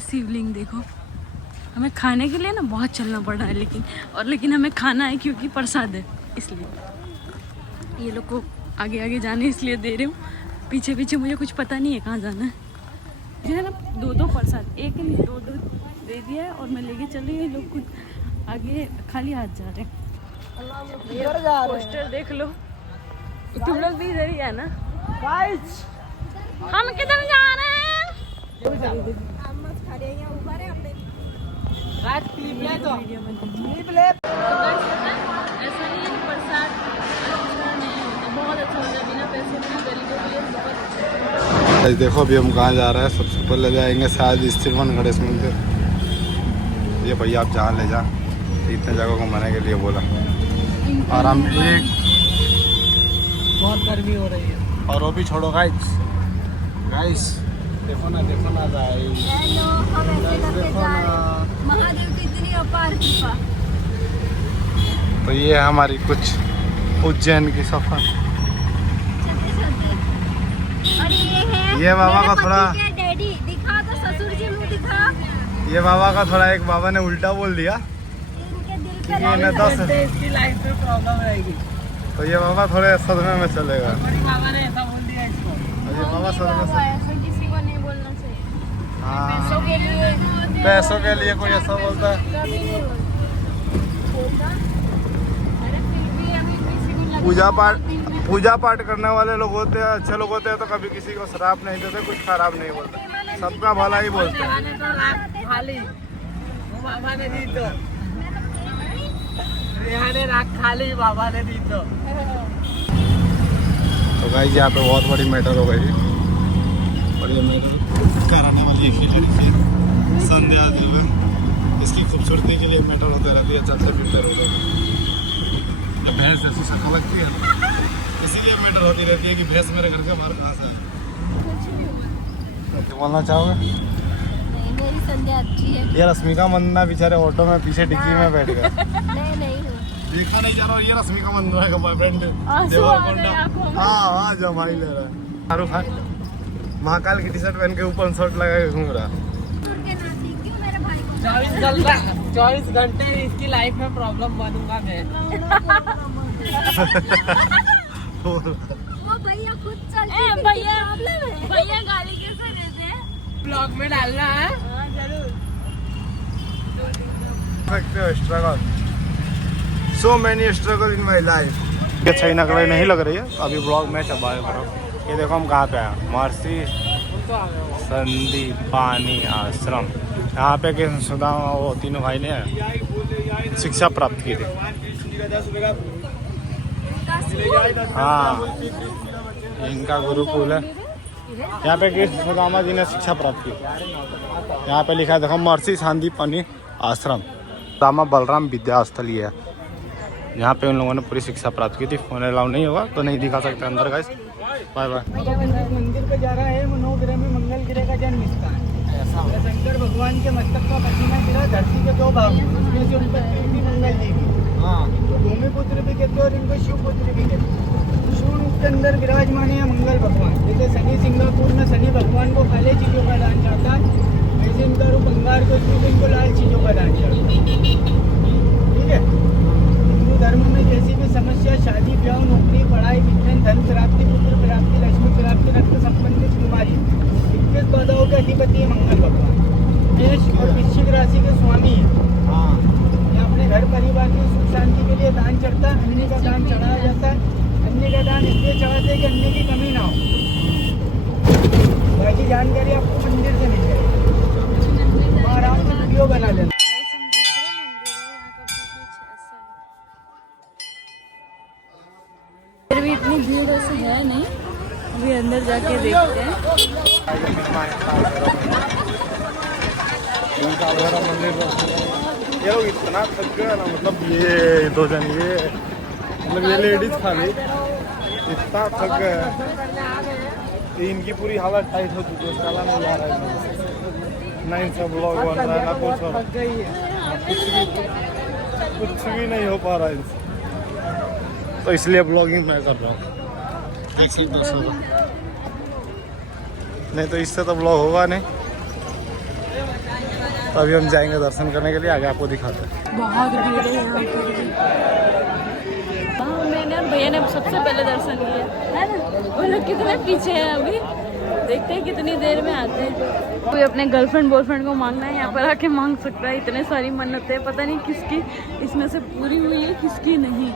शिवलिंग देखो। हमें खाने के लिए ना बहुत चलना पड़ रहा है, लेकिन हमें खाना है क्योंकि प्रसाद है, इसलिए ये लोग को आगे आगे जाने इसलिए दे रही हूँ। पीछे पीछे मुझे कुछ पता नहीं है कहाँ जाना है। मुझे है ना 2-2 प्रसाद, एक नहीं 2-2 दे दिया है और मैं लेके चल रही हूँ। ये लोग खुद आगे खाली हाथ जा रहे हैं। पोस्टर देख लो, तुम लोग भी इधर ही है ना। हम किधर जा रहे हैं? ऐसा नहीं है प्रसाद अच्छा नहीं होता, बहुत अच्छा होता है, बिना पैसे में गरीबों के लिए बहुत अच्छा है। देखो अभी हम कहाँ जा रहे हैं। सबसे पहले जाएंगे शायद स्टीफन गणेश मंदिर। ये भैया आप जहाँ ले जा, इतने जगह घुमाने के लिए बोला। और हम एक बहुत गर्मी हो रही है। और वो भी छोड़ो गाइस, देखो ना गाइस, देखो ना। महादेव की इतनी अपार कृपा। तो ये है हमारी कुछ उज्जैन की सफर। और ये बाबा का थोड़ा, डैडी दिखा तो ससुर जी मुंह दिखा। ये बाबा का थोड़ा, एक बाबा ने उल्टा बोल दिया। इनके दिल ये 10 इसकी लाइफ में प्रॉब्लम रहेगी। तो ये बाबा थोड़े सदमे में चलेगा। बड़ी बाबा ने ऐसा बोल दिया इसको। और ये बाबा सदमे से, ऐसा किसी को नहीं बोलना चाहिए। हाँ, पैसों के लिए, पैसों के लिए कोई ऐसा बोलता है। कभी नहीं बोलता। अरे फिर भी अभी किसी को लगता पूजा पाठ करने वाले लोग होते हैं, अच्छे लोग होते हैं, तो कभी किसी को श्राप नहीं देते, कुछ खराब नहीं बोलते, सबका भला ही बोलते हैं। ने तो राख खाली, वो बाबा ने दी तो, रेहा ने राख खाली, बाबा ने दी तो। तो गाइस यहाँ पे बहुत बड़ी मैटर हो गई। और ये मैटर कराने वाली एक ही लड़की है, संध्या देवी। इसकी खूबसूरती के लिए मैटर होते रहती है, चलते फिरते रहते। भैंस जैसी शक्ल लगती है, इसीलिए मैटर होती रहती है कि भैंस मेरे घर के बाहर कहाँ से है। बोलना चाहोगे? नहीं, मेरी संध्या अच्छी है। ये रश्मिका मंदाना बेचारे ऑटो में पीछे डिक्की में बैठ गए। नहीं देखा नहीं जा रहा, ये रश्मिका मंदाना का बॉयफ्रेंड आंसू आ रहे हैं आंखों में। हाँ जमाई ले रहा है। शाहरुख खान महाकाल की टी शर्ट पहन के ऊपर शर्ट लगा के घूम रहा है। 24 घंटे इसकी लाइफ में प्रॉब्लम बनूंगा मैं। वो भैया खुद चलते भैया गाली कैसे देते हैं? ब्लॉग में डालना है। हाँ जरूर। सकते हो struggle, so many struggle in my life. ये सही नकल नहीं लग रही है। अभी ब्लॉग में चबाए करो। ये देखो हम कहाँ पे आए, महर्षि संदीपानी आश्रम। यहाँ पे कि सुधा वो तीनों भाई ने शिक्षा प्राप्त की थी। हाँ, इनका गुरुकुल है। यहाँ पे कि सुदामा जी ने शिक्षा प्राप्त की। यहाँ पे लिखा है देखो, महर्षि संदीपानी आश्रम, रामा बलराम विद्यास्थल ही है। यहाँ पे उन लोगों ने पूरी शिक्षा प्राप्त की थी। फोन अलाउ नहीं होगा तो नहीं दिखा सकते अंदर गाइस। Bye bye. मंदिर पे जा रहा है, मनोग्रह में मंगल ग्रह का जन्म स्थान। शंकर भगवान के मस्तक का पसीना गिरा धरती के 2 भाग, उसमें से उनका भी मंगल जी की। हाँ, तो भूमिपुत्र भी कहते हैं और इनको शिवपुत्र भी कहते हैं। सूर्य के अंदर विराजमान है मंगल भगवान। जैसे शनि सिंगापुर में शनि भगवान को काले चीजों का दान चाहता है, वैसे इनका रूप अंगार को इनको लाल चीजों का दान चाहता है। ठीक है। हिंदू धर्म में जैसी भी समस्या, शादी ब्याह, नौकरी, पढ़ाई, विज्ञान, धन प्राप्ति, पुत्र प्राप्ति, लक्ष्मी प्राप्ति, रक्त संबंधित बीमारी, 21 बाधाओं के अधिपति है मंगल भगवान। मेष और वृश्चिक राशि के स्वामी है। हाँ, ये अपने घर परिवार की सुख शांति के लिए दान चढ़ता है। अन्न का दान चढ़ाया जाता है। अन्न का दान इसलिए चढ़ाते हैं कि अन्न की कमी ना हो। बाकी जानकारी आपको मंदिर से मिल जाएगी, आराम से वीडियो बना लेना। फिर भी इतनी भीड़ ऐसे है नहीं, अभी अंदर जाके देखते हैं। ये लोग इतना थक गए ना, मतलब ये 2 जन, ये मतलब ये लेडीज खाली इतना थक गए, इनकी पूरी हालत टाइट हो चुकी है। साला नहीं जा रहा है ना, इनसे ब्लॉग बन रहा है ना कुछ भी नहीं हो पा रहा है इनसे। तो इसलिए ब्लॉगिंग मैं कर रहा हूँ। नहीं तो इससे तो ब्लॉग होगा नहीं। तो अभी हम जाएंगे दर्शन करने के लिए, आगे आपको दिखाते हैं। बहुत भीड़ है यहाँ पर भी। हाँ, मैंने और भैया ने सबसे पहले दर्शन किया है ना। वो लोग कितने पीछे हैं अभी, देखते हैं कितनी देर में आते हैं। कोई अपने गर्लफ्रेंड बॉयफ्रेंड को मांगना है यहाँ पर आके मांग सकता है। इतने सारी मन्नतें, पता नहीं किसकी इसमें से पूरी हुई है किसकी नहीं।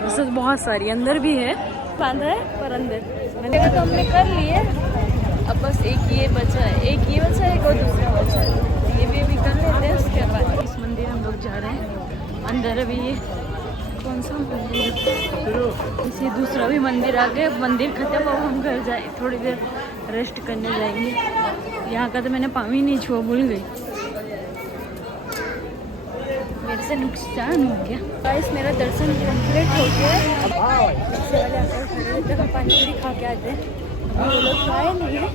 वैसे बहुत सारी अंदर भी है, बांधा है पर अंदर मैंने तो हमने कर लिए। अब बस एक ये बचा है, एक ये बचा है, एक और दूसरा बचा है। ये भी अभी कर लेते हैं, उसके बाद इस मंदिर हम लोग जा रहे हैं अंदर। अभी ये कौन सा मंदिर है, इसी दूसरा भी मंदिर आ गए। मंदिर खत्म, अब हम घर जाए, थोड़ी देर रेस्ट करने जाएंगे। यहाँ का तो मैंने पाँव ही नहीं छुआ, भूल गई, मेरे से नुकसान हो गया। गाइस मेरा दर्शन कंप्लीट हो गया है। सबसे पहले आकर खड़े होते हैं, पानी पूरी खा के आते हैं। अभी वो लोग खाए नहीं है,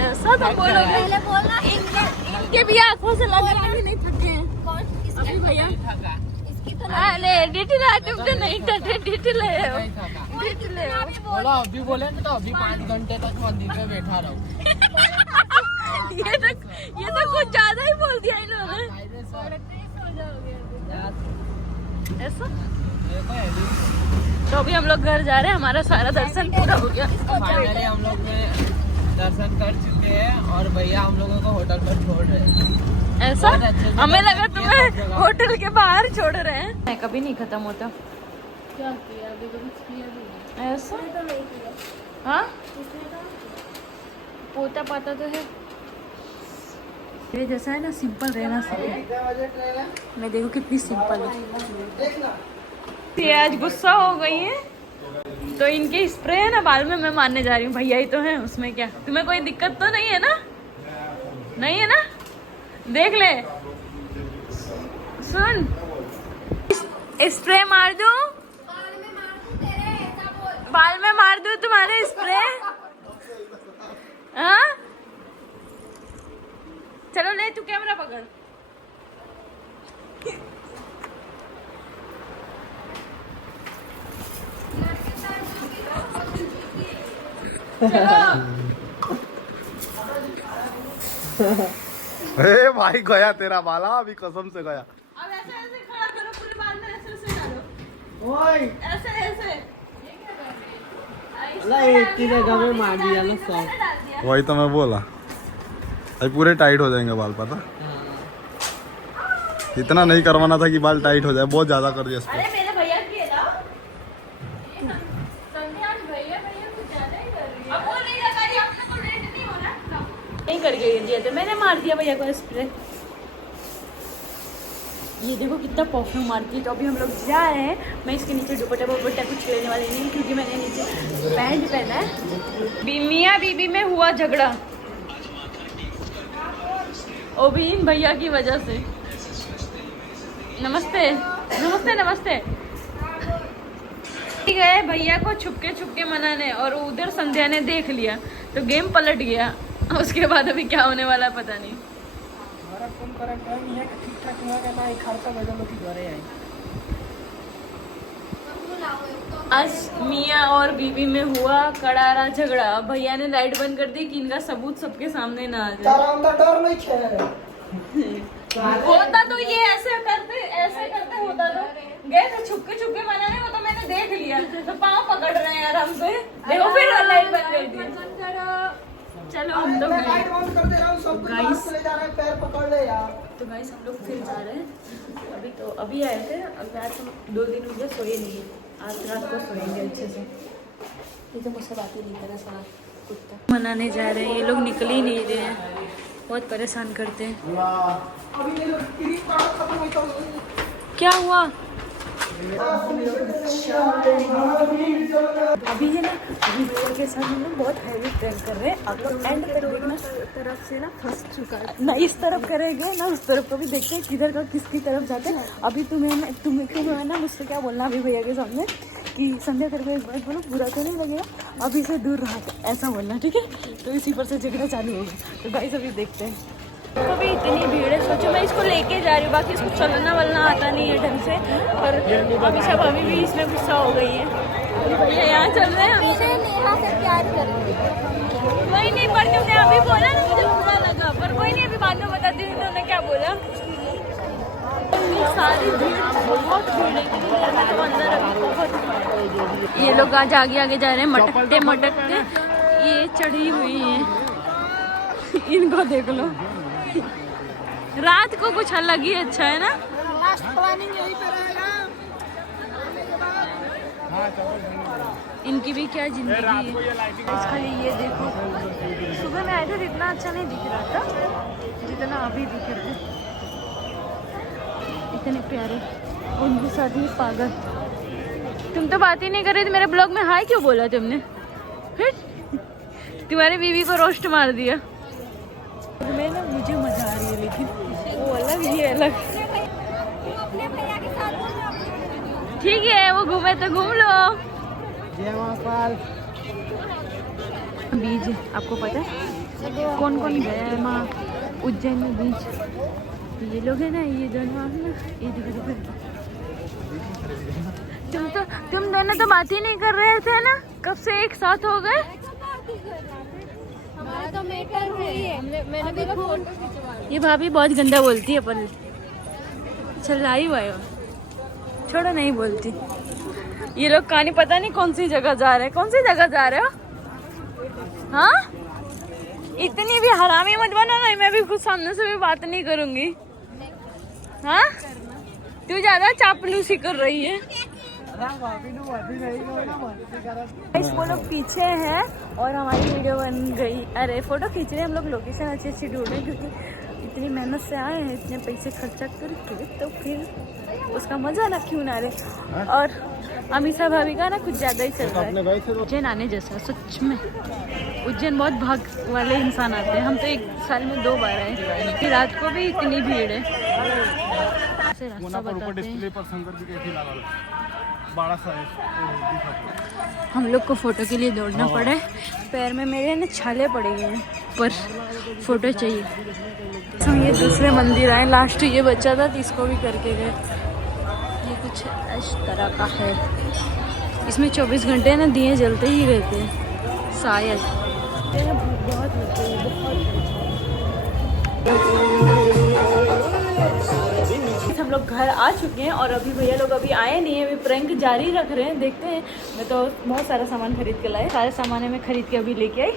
ऐसा तो बोलोगे। इनके भी आंखों से लग रहा है नहीं थके हैं अभी भैया। अरे डिटेल तुम तो नहीं थके, डिटेल है डिटेल है। बोला अभी बोले तो अभी 5 घंटे तक मंदिर में बैठा रहो। ये तो कुछ ज्यादा ही बोल दिया इन लोगों ने। ऐसा तो अभी हम लोग घर जा रहे हैं, हमारा सारा दर्शन पूरा हो गया। फाइनली हम लोग ने दर्शन कर चुके हैं और भैया हम लोगों को होटल पर छोड़ रहे हैं। ऐसा हमें लगा तुम्हें होटल के बाहर छोड़ रहे हैं। मैं कभी नहीं खत्म होता। क्या किया अभी तो कुछ किया नहीं। ऐसा हाँ, पोता पाता तो है ये जैसा है ना, सिंपल रहना सीखे। मैं देखो कितनी सिंपल है। ये आज गुस्सा हो गई है तो इनके स्प्रे है ना बाल में, मैं मारने जा रही हूँ। भैया ही तो है, उसमें क्या। तुम्हें कोई दिक्कत तो नहीं है ना? नहीं है ना? देख ले, सुन, स्प्रे मार दूं, बाल में मार दूं तुम्हारे स्प्रे। हाँ चलो ले, तू कैमरा पकड़। ए भाई गया तेरा बाला, अभी कसम से गया। अब ऐसे ऐसे खड़ा करो, पूरे बाल में ऐसे ऐसे डालो। ओए ऐसे ऐसे ये क्या कर रही है? अल्लाह एक की जगह में मार दिया ना सब। डाल दिया। वही तो मैं बोला, अभी पूरे टाइट हो जाएंगे बाल, पता। इतना नहीं करवाना था कि बाल टाइट हो जाए, बहुत ज्यादा कर दिया इसको। अरे मेरे भैया किए था ये संध्या, भैया भैया कुछ ज्यादा ही कर रही है। अब वो नहीं लगा रही, अपने को रेट नहीं हो रहा। नहीं करके दिया था मैंने, मार दिया भैया को स्प्रे। ये देखो कितना परफ्यूम मारती है। तो अभी हम लोग जा रहे हैं। मैं इसके नीचे दुपट्टा वुपट्टा कुछ लेने वाली नहीं, क्योंकि मैंने नीचे पैंट पहना है। मियाँ बीबी में हुआ झगड़ा, वो भी इन भैया की वजह से। नमस्ते नमस्ते नमस्ते। गए भैया को छुपके मनाने, और उधर संध्या ने देख लिया तो गेम पलट गया। उसके बाद अभी क्या होने वाला पता नहीं। आज मियाँ और बीबी में हुआ करारा झगड़ा। भैया ने लाइट बंद कर दी कि इनका सबूत सबके सामने ना आ जाए। होता तो ये ऐसे करते होता तो गए थे छुपके मनाने, वो तो मैंने देख लिया। तो पाँव पकड़ रहे हैं आराम से, देखो फिर लाइट बंद कर दी। चलो हम लोग गाइस तो गाइस हम लोग फिर जा रहे हैं। अभी आए थे। अब आज हम 2 दिन हो गए सोए नहीं है, आज रात को सोएंगे अच्छे से। ये तो मुझसे बात ही नहीं कर रहा सारा कुत्ता। मनाने जा रहे हैं, ये लोग निकल ही नहीं रहे हैं, बहुत परेशान करते हैं। क्या हुआ? अभी है ना, अभी भैया के साथ हम लोग बहुत हैवी ट्रेन कर रहे हैं। आप लोग एंड तक देखना, तरफ से ना फंस चुका है ना, इस तरफ करेंगे ना उस तरफ को भी देखते हैं किधर का किसकी तरफ जाते हैं। अभी तुम्हें ना मुझसे क्या बोलना अभी भैया के सामने कि संध्या करके एक बात बोलो, बुरा तो नहीं लगेगा, अभी से दूर रहा, ऐसा बोलना, ठीक है? तो इसी पर से झगड़ा चालू होगा। तो भाई अभी देखते हैं। तो भी इतनी भीड़ है, सोचो मैं इसको लेके जा रही हूँ, बाकी इसको चलना वलना आता नहीं है ढंग से। और अभी सब अभी भी इसमें गुस्सा हो गई है। भैया यहाँ चल रहे हैं, हमसे नेहा से प्यार करेंगे। वही नहीं, पर तुमने अभी बोला ना मुझे बुरा लगा, पर कोई नहीं, अभी बाद में सारी भीड़, बहुत भीड़ है, इतनी देर में तो अंदर अभी बहुत। ये लोग आज आगे आगे जा रहे हैं मटकते मटकते, ये चढ़ी हुई है। इनको देख लो, रात को कुछ अलग ही अच्छा है ना। लास्ट प्लानिंग यही पे रहेगा। इनकी भी क्या जिंदगी है। खाली ये देखो, सुबह में आए थे इतना अच्छा नहीं दिख रहा था जितना अभी दिख रहा है। इतने प्यारे, उनके साथ ही पागल। तुम तो बात ही नहीं कर रहे थे, मेरे ब्लॉग में हाय क्यों बोला तुमने? फिर तुम्हारी बीवी को रोस्ट मार दिया। मैं ना, मुझे मजा आ रही है, लेकिन वो अलग, ये अलग। ठीक है, वो घूमे तो घूम लो। जय महाकाल। बीच आपको पता है कौन कौन गया है वहाँ उज्जैन में बीच? ये लोग है ना, ये दोनों है ना, ये देखो। तुम दोनों तो बात ही नहीं कर रहे थे ना, कब से एक साथ हो गए? हमारा तो मेटर हुई है। मैंने भी फोटो खिंचवा। ये भाभी बहुत गंदा बोलती है, पर चल आई हुआ है, छोड़ो, नहीं बोलती। ये लोग कहानी पता नहीं कौन सी जगह जा रहे हैं। कौन सी जगह जा रहे हो? हाँ, इतनी भी हरामी मत बनो ना, मैं भी खुद सामने से भी बात नहीं करूंगी। हाँ, तू ज्यादा चापलूसी कर रही है। वो लोग पीछे हैं और हमारी वीडियो बन गई। अरे फोटो खींच रहे हैं हम लोग, लोकेशन अच्छी अच्छी ढूंढ रहे हैं, क्योंकि इतनी मेहनत से आए हैं, इतने पैसे खर्चा करके, तो फिर उसका मजा ना क्यों ना रहे। और अमीषा भाभी का ना कुछ ज्यादा ही चल रहा है। उज्जैन आने जैसा, सच में उज्जैन बहुत भाग वाले इंसान आते हैं। हम तो एक साल में 2 बार आए, फिर रात को भी इतनी भीड़ है। ऐसे रास्ता बताते हैं। हम लोग को फोटो के लिए दौड़ना पड़ा है, पैर में मेरे ना छाले पड़े हुए हैं, पर फोटो चाहिए। हम ये दूसरे मंदिर आए, लास्ट ये बच्चा था तो इसको भी करके गए। ये कुछ इस तरह का है, इसमें 24 घंटे ना दिए जलते ही रहते हैं शायद। बहुत होते हैं, हम लोग घर आ चुके हैं और अभी भैया लोग अभी आए नहीं है, अभी प्रैंक जारी रख रहे हैं, देखते हैं। मैं तो बहुत सारा सामान खरीद के लाए, सारे सामान मैं खरीद के अभी लेके आई।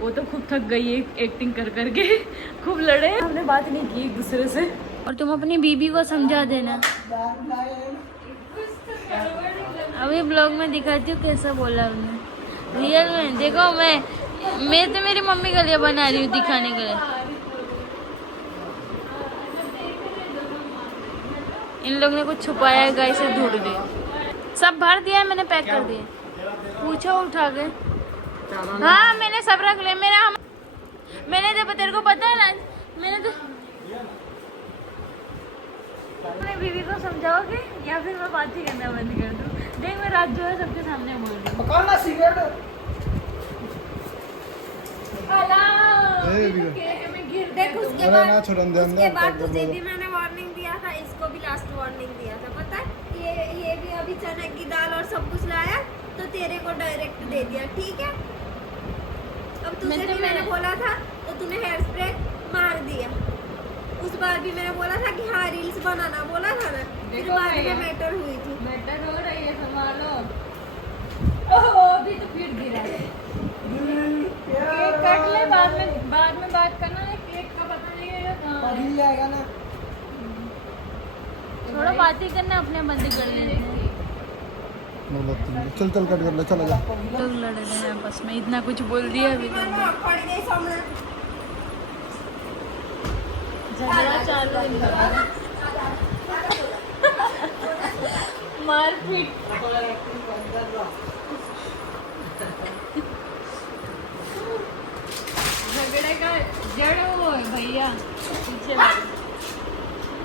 वो तो खूब थक गई है एक्टिंग कर करके, खूब लड़े, हमने बात नहीं की एक दूसरे से। और तुम अपनी बीबी को समझा देना। अभी ब्लॉग में दिखाती हूँ कैसा बोला उन्होंने, रियल में देखो। मैं तो मेरी मम्मी के लिए बना रही हूँ, दिखाने के लिए। इन लोग ने कुछ छुपाया है, गाय से ढूंढ गए। सब भर दिया है मैंने, पैक कर दिया। पूछो उठा के। हाँ मैंने सब रख लिया। मैंने तो तेरे को पता है ना, मैंने तो अपने बीवी को समझाओगे या फिर मैं बात ही करना बंद कर दूँ? देख मैं रात जो है सबके सामने बोल रही हूँ। देख उसके बाद तुझे भी मैंने वार्निंग दिया था, इसको भी लास्ट वार्निंग दिया था, पता है? ये भी अभी चने की दाल और सब कुछ लाया तो तेरे को डायरेक्ट दे दिया, ठीक है? अब तुझे भी मैंने बोला था तो तूने हेयर स्प्रे मार दिया। उस बार भी मैंने बोला था कि हाँ रील्स बनाना बोला था ना, फिर बाद में मैटर हुई थी। मैटर हो रही है, संभालो। ओह अभी तो फिर गिरा है। केक काट ले, बाद में बात करना है। केक का पता नहीं है मिल जाएगा ना। थोड़ा बात ही करना, अपने बंदी कर लेने। चल कट कर ले, चला जा। लोग लड़ रहे हैं बस में, इतना कुछ बोल दिया अभी तो। झगड़ा चालू है, मारपीट। झगड़े का जड़ वो है भैया, पीछे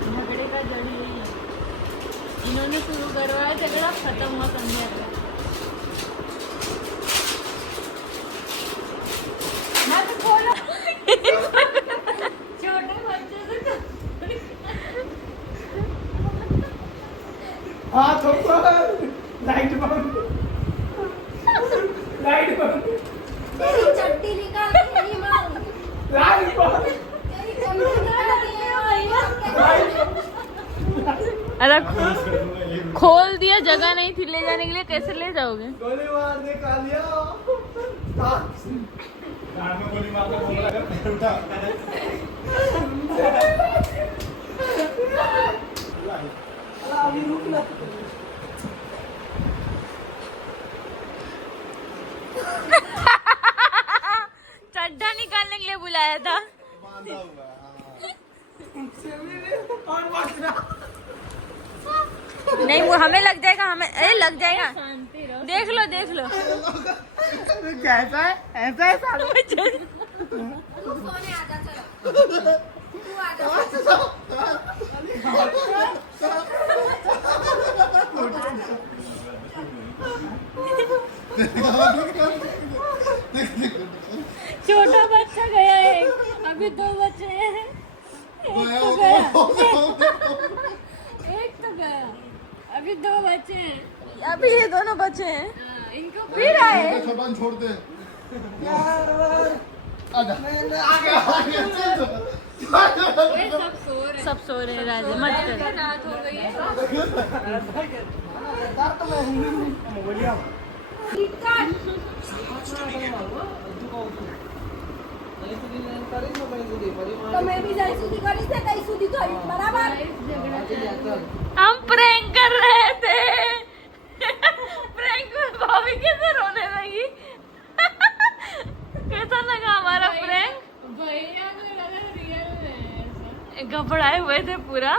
झगड़े का जड़ यही है। इन्होंने शुरू करवाया झगड़ा, खत्म हुआ संध्या का। छोटे बच्चे से लाइट बंद। तेरी चट्टी निकाल के नहीं मारूंगी। लाइट बंद। तेरी चट्टी निकाल के नहीं मारूंगी। अरे खोल दिया, जगह नहीं थी ले जाने के लिए, कैसे ले जाओगे? गोली मार दे कालिया। गाड़ में गोली मार के बोल रहा है, पैर उठा। अभी रुक ना। चड्ढा निकालने के लिए बुलाया था। बांधा हुआ और बचना। नहीं वो हमें लग जाएगा, हमें अरे लग जाएगा। देख लो देख लो। कैसा है? ऐसा है साला। तू सोने आजा चलो, तू आजा। छोटा बच्चा गया एक, अभी 2 बच्चे हैं। एक तो गया, अभी 2 बच्चे हैं, अभी ये दोनों बच्चे हैं। इनको फिर आए। छपान छोड़ दे। यार आजा। सब सो रहे हैं राजे, मत कर। रात हो गई है। तो मैं भी जाई सुधी करी से कई सुधी करी बराबर। हम प्रैंक कर रहे थे। प्रैंक में भाभी कैसे रोने लगी। कैसा लगा हमारा प्रैंक? भैया को लगा रियल में घबराए हुए थे पूरा।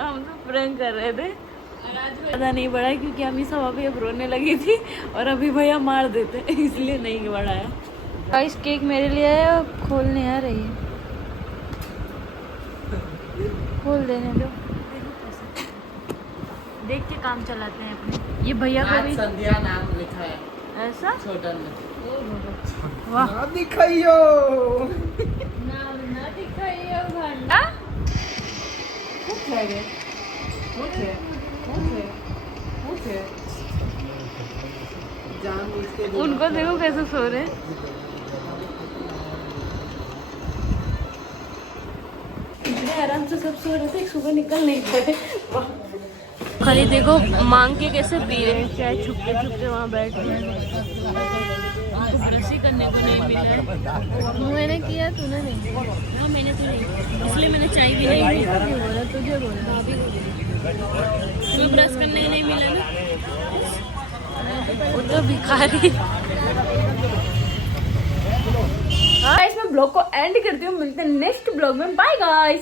हम तो प्रैंक कर रहे थे, पता नहीं बढ़ा क्योंकि अमीषा भाभी अब रोने लगी थी और अभी भैया मार देते इसलिए नहीं बढ़ाया। गाइस केक मेरे लिए है, खोलने आ रही है, खोल देने दो। देख के काम चलाते हैं अपने। ये भैया को भी संध्या नाम लिखा है ऐसा छोटन में। वाह ना दिखाइयो। नाम ना दिखाइए भंडा। उनको देखो कैसे सो रहे हैं। इतने आराम से सब सो रहे थे, सुबह निकल नहीं पाए। खाली देखो मांग के कैसे पी रहे हैं चाय, छुपके छुपके वहाँ बैठ के। उनको ब्रश ही करने को नहीं मिला है। मैंने किया, तूने नहीं? हाँ मैंने तो नहीं, इसलिए मैंने चाय भी नहीं पी। बोला तुझे, बोला तुम्हें ब्रश करने नहीं मिला ना। वो तो भिखारी। गाइस मैं ब्लॉग को एंड करती हूँ, मिलते हैं नेक्स्ट ब्लॉग में। Bye guys.